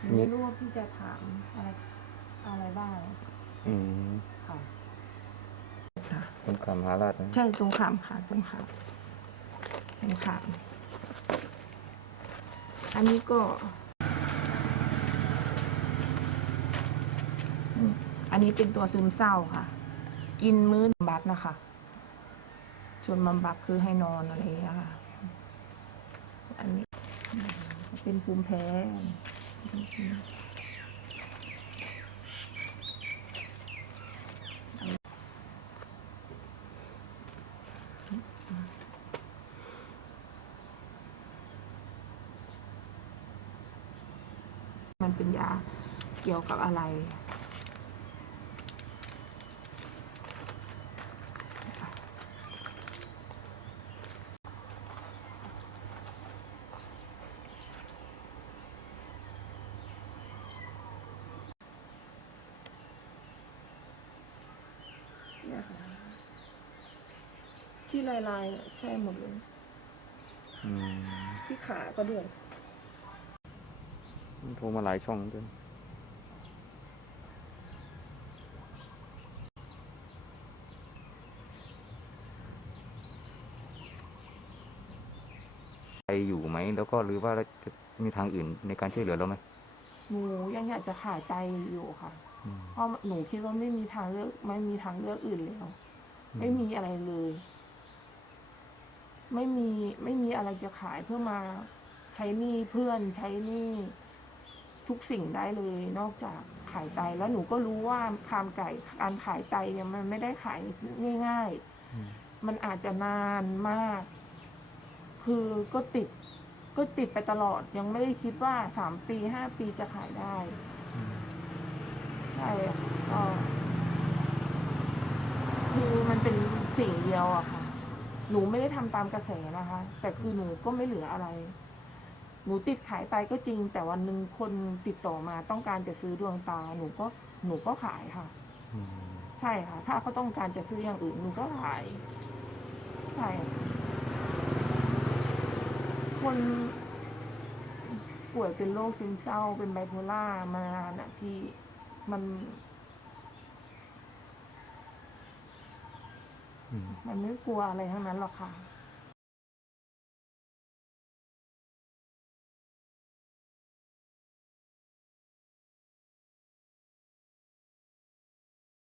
ไม่รู้ว่าพี่จะถามอะไรอะไรบ้างอืมค่ะตรงขามหาราชนะใช่ตรงขามค่ะตรงขามตรงขามอันนี้ก็อืมอันนี้เป็นตัวซึมเศร้าค่ะ กินมื้อบำบัดนะคะชวนบำบัดคือให้นอนอะไรอย่างเงี้ยค่ะ อันนี้เป็นภูมิแพ้ มันเป็นยาเกี่ยวกับอะไร เนี่ยค่ะ ที่ลายลายๆเนี่ยใช่หมดเลย อืมที่ขาก็ด้วย โทรมาหลายช่องด้วยไปอยู่ไหม แล้วก็หรือว่าจะมีทางอื่นในการช่วยเหลือเราไหม หนูยังอยากจะขายไตอยู่ค่ะอืม เพราะหนูคิดว่าไม่มีทางเลือกไม่มีทางเลือกอื่นแล้ว ไม่มีอะไรเลย ไม่มีไม่มีอะไรจะขายเพื่อมาใช้หนี้เพื่อนใช้หนี้ทุกสิ่งได้เลย นอกจากขายไตแล้วหนูก็รู้ว่าคามไก่การขายไตเนี่ยมันไม่ได้ขายง่ายอืมๆมันอาจจะนานมาก คือก็ติดก็ติดไปตลอดยังไม่ได้คิดว่าสามปีห้าปีจะขายได้อืม ใช่ค่ะก็คือมันเป็นสิ่งเดียวอะค่ะ หนูไม่ได้ทำตามกระแสนะคะ แต่คือหนูก็ไม่เหลืออะไร หนูติดขายไตก็จริง แต่วันหนึ่งคนติดต่อมาต้องการจะซื้อดวงตา หนูก็หนูก็ขายค่ะอืมใช่ค่ะ ถ้าเขาต้องการจะซื้ออย่างอื่นหนูก็ขายใช่ค่ะคนป่วยเป็นโรคซึมเศร้าเป็นไบโพล่ามานานอะพี่ มันอืมมันไม่กลัวอะไรทั้งนั้นหรอกค่ะ